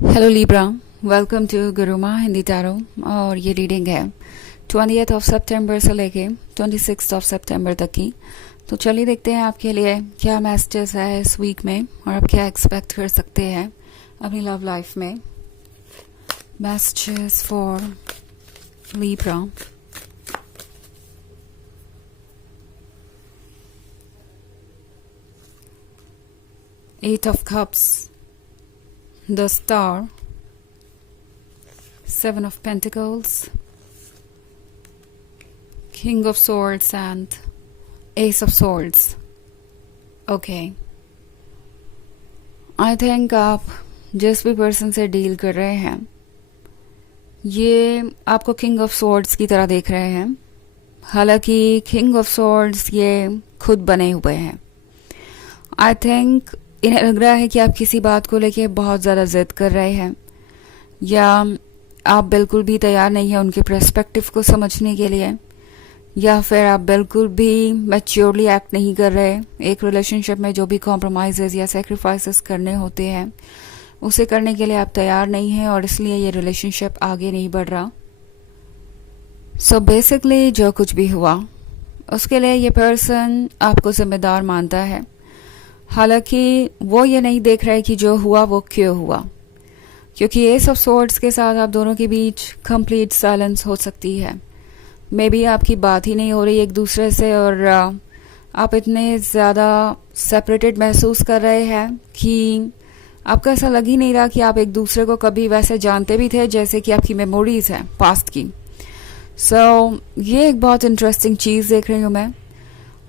Hello Libra, welcome to Guruma Hindi tarot. और ये reading है 20th ऑफ सितंबर से लेके 26th ऑफ सितंबर तक की। तो चलिए देखते हैं आपके लिए क्या मैसेजेस है इस वीक में और आप क्या एक्सपेक्ट कर सकते हैं अपनी लव लाइफ में। Messages for Libra. Eight of cups, the Star, Seven of Pentacles, King of Swords and Ace of Swords. Okay. I think आप जिस भी पर्सन से डील कर रहे हैं ये आपको किंग ऑफ स्वॉर्ड्स की तरह देख रहे हैं। हालांकि किंग ऑफ स्वॉर्ड्स ये खुद बने हुए हैं। आई थिंक इन्हें लग रहा है कि आप किसी बात को लेके बहुत ज़्यादा जिद कर रहे हैं या आप बिल्कुल भी तैयार नहीं हैं उनके पर्सपेक्टिव को समझने के लिए, या फिर आप बिल्कुल भी मैच्योरली एक्ट नहीं कर रहे। एक रिलेशनशिप में जो भी कॉम्प्रोमाइज़ या सेक्रीफाइसेस करने होते हैं उसे करने के लिए आप तैयार नहीं हैं और इसलिए ये रिलेशनशिप आगे नहीं बढ़ रहा। सो बेसिकली जो कुछ भी हुआ उसके लिए ये पर्सन आपको जिम्मेदार मानता है। हालांकि वो ये नहीं देख रहा है कि जो हुआ वो क्यों हुआ, क्योंकि एस ऑफ स्वॉर्ड्स के साथ आप दोनों के बीच कंप्लीट साइलेंस हो सकती है। मे बी आपकी बात ही नहीं हो रही एक दूसरे से और आप इतने ज़्यादा सेपरेटेड महसूस कर रहे हैं कि आपको ऐसा लग ही नहीं रहा कि आप एक दूसरे को कभी वैसे जानते भी थे जैसे कि आपकी मेमोरीज हैं पास्ट की। सो ये एक बहुत इंटरेस्टिंग चीज़ देख रही हूँ मैं।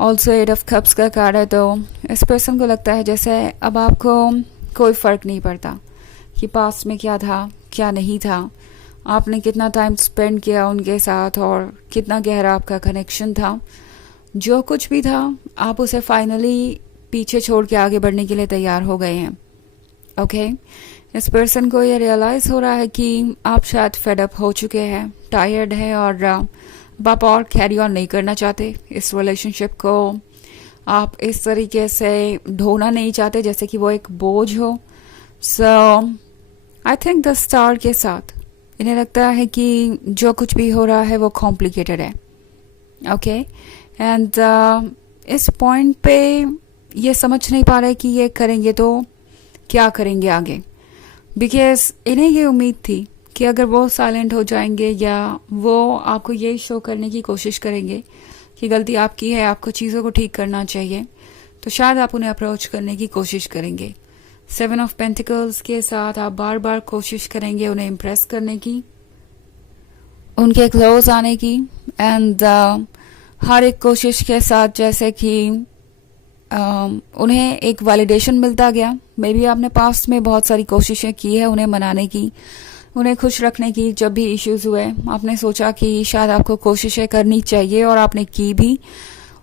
ऑल्सो एट ऑफ कप्स का कार्ड है, तो इस पर्सन को लगता है जैसे अब आपको कोई फ़र्क नहीं पड़ता कि पास्ट में क्या था क्या नहीं था, आपने कितना टाइम स्पेंड किया उनके साथ और कितना गहरा आपका कनेक्शन था। जो कुछ भी था आप उसे फाइनली पीछे छोड़ के आगे बढ़ने के लिए तैयार हो गए हैं। ओके इस पर्सन को ये रियलाइज़ हो रहा है कि आप शायद फेड अप हो चुके हैं, टायर्ड है और आप और कैरी ऑन नहीं करना चाहते इस रिलेशनशिप को। आप इस तरीके से ढोना नहीं चाहते जैसे कि वो एक बोझ हो। सो आई थिंक द स्टार के साथ इन्हें लगता है कि जो कुछ भी हो रहा है वो कॉम्प्लिकेटेड है। ओके एंड इस पॉइंट पे ये समझ नहीं पा रहे कि ये करेंगे तो क्या करेंगे आगे, बिकॉज इन्हें ये उम्मीद थी कि अगर वो साइलेंट हो जाएंगे या वो आपको ये शो करने की कोशिश करेंगे कि गलती आपकी है, आपको चीज़ों को ठीक करना चाहिए, तो शायद आप उन्हें अप्रोच करने की कोशिश करेंगे। सेवन ऑफ पेंटिकल्स के साथ आप बार बार कोशिश करेंगे उन्हें इम्प्रेस करने की, उनके क्लोज आने की एंड हर एक कोशिश के साथ जैसे कि उन्हें एक वैलिडेशन मिलता गया। मे बी आपने पास्ट में बहुत सारी कोशिशें की है उन्हें मनाने की, उन्हें खुश रखने की। जब भी इश्यूज हुए आपने सोचा कि शायद आपको कोशिशें करनी चाहिए और आपने की भी।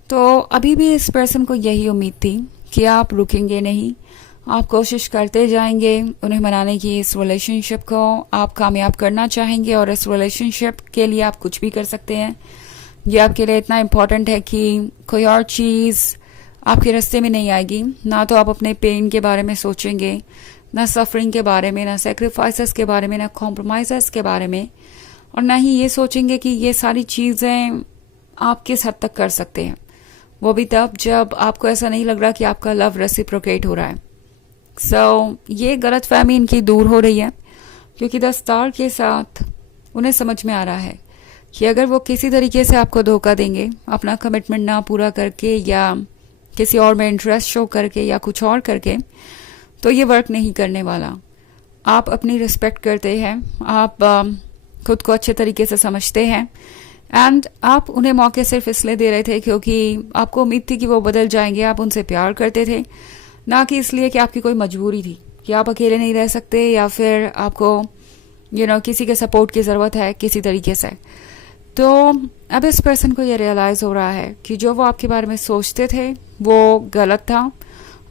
तो अभी भी इस पर्सन को यही उम्मीद थी कि आप रुकेंगे नहीं, आप कोशिश करते जाएंगे उन्हें मनाने की। इस रिलेशनशिप को आप कामयाब करना चाहेंगे और इस रिलेशनशिप के लिए आप कुछ भी कर सकते हैं। ये आपके लिए इतना इम्पोर्टेंट है कि कोई और चीज़ आपके रास्ते में नहीं आएगी। ना तो आप अपने पेन के बारे में सोचेंगे, ना सफरिंग के बारे में, ना सेक्रीफाइसेस के बारे में, ना कॉम्प्रोमाइज़ के बारे में, और ना ही ये सोचेंगे कि ये सारी चीज़ें आप किस हद तक कर सकते हैं। वो भी तब जब आपको ऐसा नहीं लग रहा कि आपका लव रेसिप्रोकेट हो रहा है। सो ये गलत फहमी इनकी दूर हो रही है, क्योंकि द स्टार के साथ उन्हें समझ में आ रहा है कि अगर वो किसी तरीके से आपको धोखा देंगे, अपना कमिटमेंट ना पूरा करके या किसी और में इंटरेस्ट शो करके या कुछ और करके, तो ये वर्क नहीं करने वाला। आप अपनी रिस्पेक्ट करते हैं, आप खुद को अच्छे तरीके से समझते हैं एंड आप उन्हें मौके सिर्फ इसलिए दे रहे थे क्योंकि आपको उम्मीद थी कि वो बदल जाएंगे। आप उनसे प्यार करते थे, ना कि इसलिए कि आपकी कोई मजबूरी थी कि आप अकेले नहीं रह सकते या फिर आपको किसी के सपोर्ट की ज़रूरत है किसी तरीके से। तो अब इस पर्सन को ये रियलाइज़ हो रहा है कि जो वो आपके बारे में सोचते थे वो गलत था।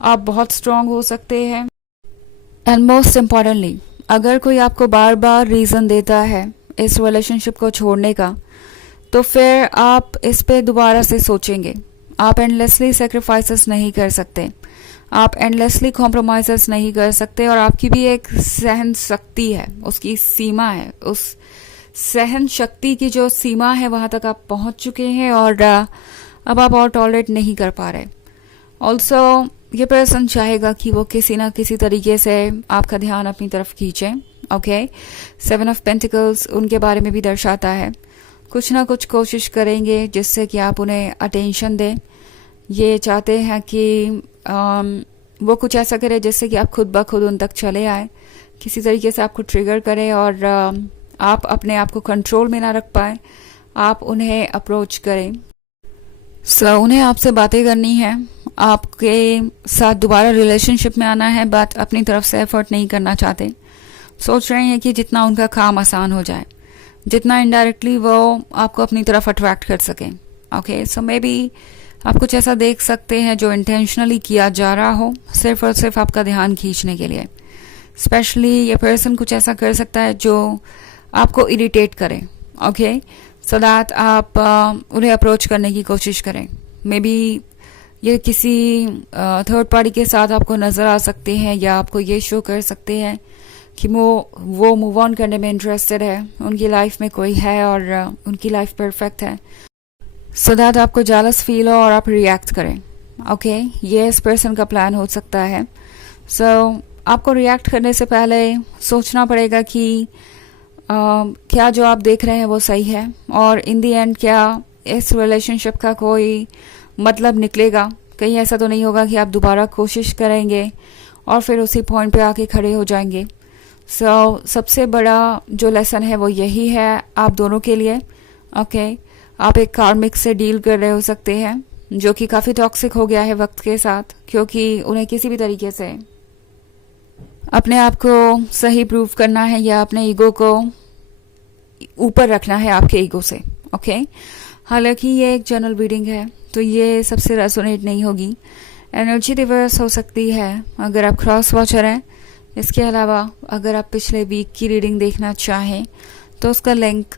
आप बहुत स्ट्रांग हो सकते हैं एंड मोस्ट इम्पॉर्टेंटली अगर कोई आपको बार बार रीज़न देता है इस रिलेशनशिप को छोड़ने का, तो फिर आप इस पे दोबारा से सोचेंगे। आप एंडलेसली सेक्रीफाइसेस नहीं कर सकते। आप एंडलेसली कॉम्प्रोमाइज़ नहीं कर सकते, और आपकी भी एक सहन शक्ति है, उसकी सीमा है, उस सहन शक्ति की जो सीमा है वहाँ तक आप पहुँच चुके हैं, और अब आप और टॉलरेट नहीं कर पा रहे। ऑल्सो ये पर्सन चाहेगा कि वो किसी ना किसी तरीके से आपका ध्यान अपनी तरफ खींचे। ओके, 7 ऑफ पेंटिकल्स उनके बारे में भी दर्शाता है, कुछ ना कुछ कोशिश करेंगे जिससे कि आप उन्हें अटेंशन दें। ये चाहते हैं कि वो कुछ ऐसा करे जिससे कि आप खुद ब खुद उन तक चले आए, किसी तरीके से आपको ट्रिगर करें, और आप अपने आप को कंट्रोल में ना रख पाए, आप उन्हें अप्रोच करें। उन्हें आपसे बातें करनी है, आपके साथ दोबारा रिलेशनशिप में आना है, बट अपनी तरफ से एफर्ट नहीं करना चाहते। सोच रहे हैं कि जितना उनका काम आसान हो जाए, जितना इनडायरेक्टली वो आपको अपनी तरफ अट्रैक्ट कर सकें। ओके, सो मे बी आप कुछ ऐसा देख सकते हैं जो इंटेंशनली किया जा रहा हो, सिर्फ और सिर्फ आपका ध्यान खींचने के लिए। स्पेशली ये पर्सन कुछ ऐसा कर सकता है जो आपको इरिटेट करे, ओके, सो दैट आप उन्हें अप्रोच करने की कोशिश करें। मे बी ये किसी थर्ड पार्टी के साथ आपको नज़र आ सकते हैं, या आपको ये शो कर सकते हैं कि वो मूव ऑन करने में इंटरेस्टेड है, उनकी लाइफ में कोई है और उनकी लाइफ परफेक्ट है, सो दैट आपको जालस फील हो और आप रिएक्ट करें। ओके, ये इस पर्सन का प्लान हो सकता है। सो आपको रिएक्ट करने से पहले सोचना पड़ेगा कि क्या जो आप देख रहे हैं वो सही है, और इन दी एंड क्या इस रिलेशनशिप का कोई मतलब निकलेगा। कहीं ऐसा तो नहीं होगा कि आप दोबारा कोशिश करेंगे और फिर उसी पॉइंट पे आके खड़े हो जाएंगे। सबसे बड़ा जो लेसन है वो यही है आप दोनों के लिए। ओके, आप एक कार्मिक से डील कर रहे हो सकते हैं जो कि काफ़ी टॉक्सिक हो गया है वक्त के साथ, क्योंकि उन्हें किसी भी तरीके से अपने आप को सही प्रूव करना है, या अपने ईगो को ऊपर रखना है आपके ईगो से। ओके, हालांकि ये एक जनरल रीडिंग है तो ये सबसे रेजोनेट नहीं होगी, एनर्जी रिवर्स हो सकती है अगर आप क्रॉस वॉचर हैं। इसके अलावा अगर आप पिछले वीक की रीडिंग देखना चाहें तो उसका लिंक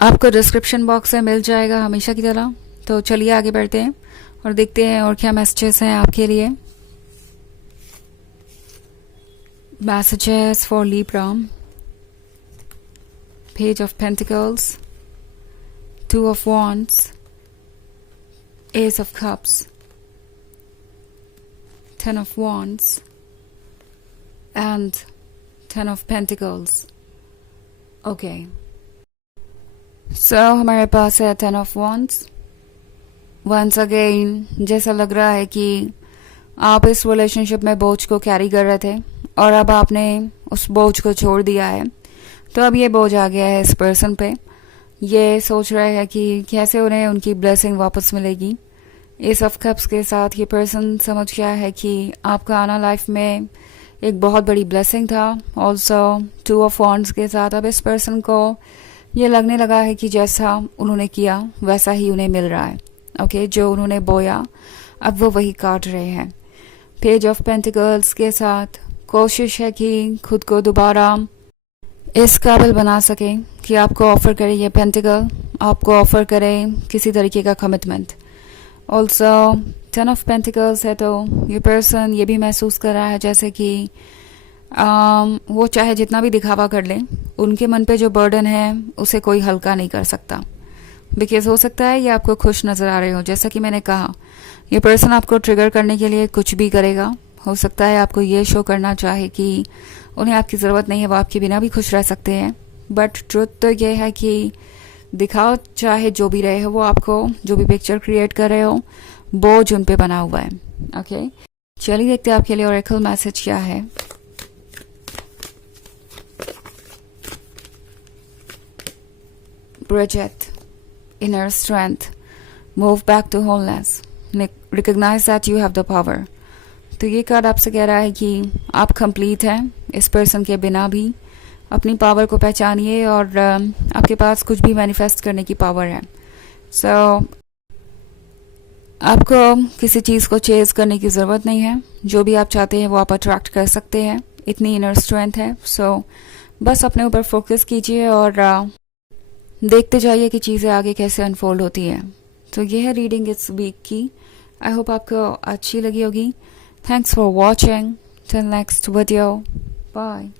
आपको डिस्क्रिप्शन बॉक्स में मिल जाएगा हमेशा की तरह। तो चलिए आगे बढ़ते हैं और देखते हैं और क्या मैसेजेस हैं आपके लिए। Messages for Libra, Page of Pentacles, 2 of Wands, Ace of Cups, 10 of Wands and 10 of Pentacles. Okay, so हमारे पास है 10 of Wands। Once again जैसा लग रहा है कि आप इस रिलेशनशिप में बोझ को कैरी कर रहे थे और अब आपने उस बोझ को छोड़ दिया है, तो अब ये बोझ आ गया है इस पर्सन पे। ये सोच रहे हैं कि कैसे उन्हें उनकी ब्लेसिंग वापस मिलेगी। एस ऑफ कप्स के साथ ये पर्सन समझ गया है कि आपका आना लाइफ में एक बहुत बड़ी ब्लेसिंग था। ऑल्सो 2 ऑफ वॉन्ड्स के साथ अब इस पर्सन को ये लगने लगा है कि जैसा उन्होंने किया वैसा ही उन्हें मिल रहा है। ओके, जो उन्होंने बोया अब वो वही काट रहे हैं। पेज ऑफ पेंटिकल्स के साथ कोशिश है कि खुद को दोबारा इस काबिल बना सके कि आपको ऑफर करे ये पेंटिकल, आपको ऑफर करे किसी तरीके का कमिटमेंट। ऑल्सो 10 ऑफ पेंटिकल्स है तो ये पर्सन ये भी महसूस कर रहा है जैसे कि वो चाहे जितना भी दिखावा कर ले, उनके मन पे जो बर्डन है उसे कोई हल्का नहीं कर सकता। बिकॉज हो सकता है ये आपको खुश नज़र आ रहे हो, जैसा कि मैंने कहा ये पर्सन आपको ट्रिगर करने के लिए कुछ भी करेगा। हो सकता है आपको ये शो करना चाहे कि उन्हें आपकी ज़रूरत नहीं है, वो आपके बिना भी खुश रह सकते हैं। बट ट्रुथ तो ये है कि दिखाओ चाहे जो भी रहे हो, वो आपको जो भी पिक्चर क्रिएट कर रहे हो बोझ उन पे बना हुआ है। ओके, चलिए देखते हैं आपके लिए ओरेकल मैसेज क्या है। Bridget, inner strength, move back to wholeness, recognize that you have the power। तो ये कार्ड आपसे कह रहा है कि आप कंप्लीट हैं इस पर्सन के बिना भी। अपनी पावर को पहचानिए और आपके पास कुछ भी मैनिफेस्ट करने की पावर है। आपको किसी चीज़ को चेज करने की ज़रूरत नहीं है, जो भी आप चाहते हैं वो आप अट्रैक्ट कर सकते हैं, इतनी इनर स्ट्रेंथ है। बस अपने ऊपर फोकस कीजिए और देखते जाइए कि चीज़ें आगे कैसे अनफोल्ड होती हैं। तो ये है रीडिंग इस वीक की। आई होप आपको अच्छी लगी होगी। Thanks for watching. Till next video. Bye.